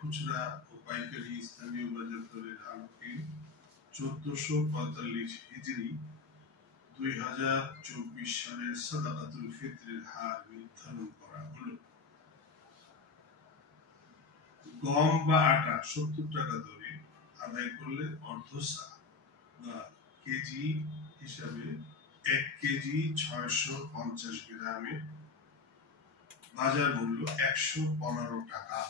খুচরা ও পাইকারি স্থানীয় বাজার দরের আলোকে 1445 হিজরি 2024 সালের সাদাকাতুল ফিতরের হার নির্ধারণ করা হলো। গম বা আটা 70 টাকা দরে আদায় করলে অর্ধসা বা কেজি হিসাবে 1 কেজি 650 গ্রামের বাজার মূল্য 115 টাকা।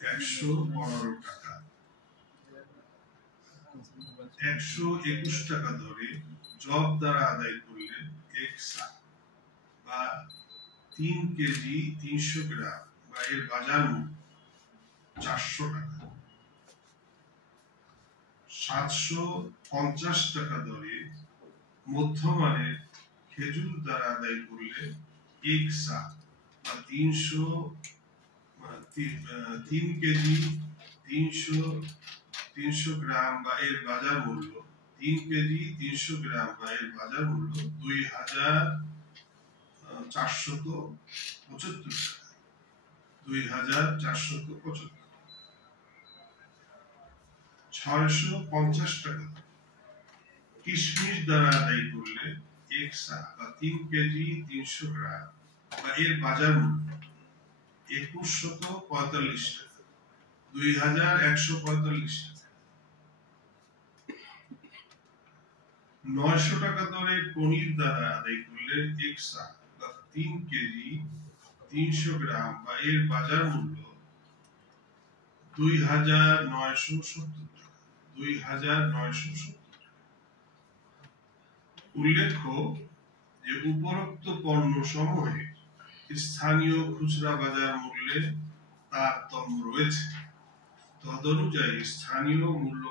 115 টাকা। 121 টাকা দরে জব দ্বারা আদায় করলে 1 সা বা 3 কেজি 300 গ্রাম বা এর বাজার মূল্য 400 টাকা। 750 টাকা দরে মধ্যমানের খেজুর দ্বারা আদায় করলে 1 সা বা 3 কেজি 300 গ্রাম বা এর বাজার মূল্য 3 কেজি 300 গ্রাম বা এর বাজার মূল্য 2475 টাকা। 2475। 650 টাকা কিশমিশ দ্বারা আদায় করলে 1 সা বা 3 কেজি 300 গ্রাম বা এর বাজার মূল্য 2145 টাকা। 2145 টাকা। 900 টাকা দরে পনির দ্বারা আদায় করলে 1 সা বা 3 কেজি 300 গ্রাম বা এর বাজার মূল্য 2970 টাকা। 2970 টাকা। উল্লেখ্য যে উপরোক্ত পণ্য সমূহে স্থানীয় খুচরা বাজার মূল্যে তারতম্য রয়েছে। তদনুযায়ী স্থানীয় মূল্য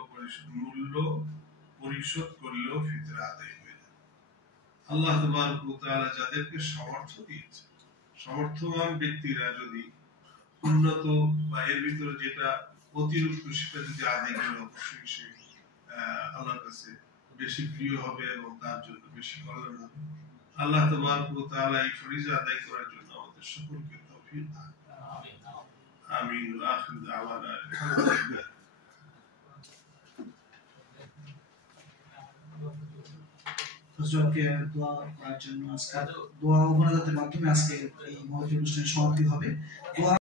পরিশোধ করলেও ফিতরা আদায় হয়ে যাবে। আল্লাহ তাবারক ওয়া তাআলা যাদেরকে সামর্থ্য দিয়েছে, সামর্থ্যবান ব্যক্তিরা যদি উন্নত বা এর ভিতরে যেটা অতিরিক্ত সেটা যদি আদায় করে অবশ্যই সে আল্লাহর কাছে বেশি প্রিয় হবে এবং তার জন্য বেশি কল্যাণ হবে। আল্লাহ তাবারক ওয়া তাআলা এই ফরিজা আদায় করার জন্য আমাদের সকলকে তৌফিক দান করুন। আমিন। ওয়া আখিরু দাওয়ানা আলহামদুলিল্লাহ। হুজুরকে দোয়া করার জন্য আজকে দোয়া ও মোনাজাতের মাধ্যমে আজকে এই মহফিল অনুষ্ঠানের সমাপ্তি হবে।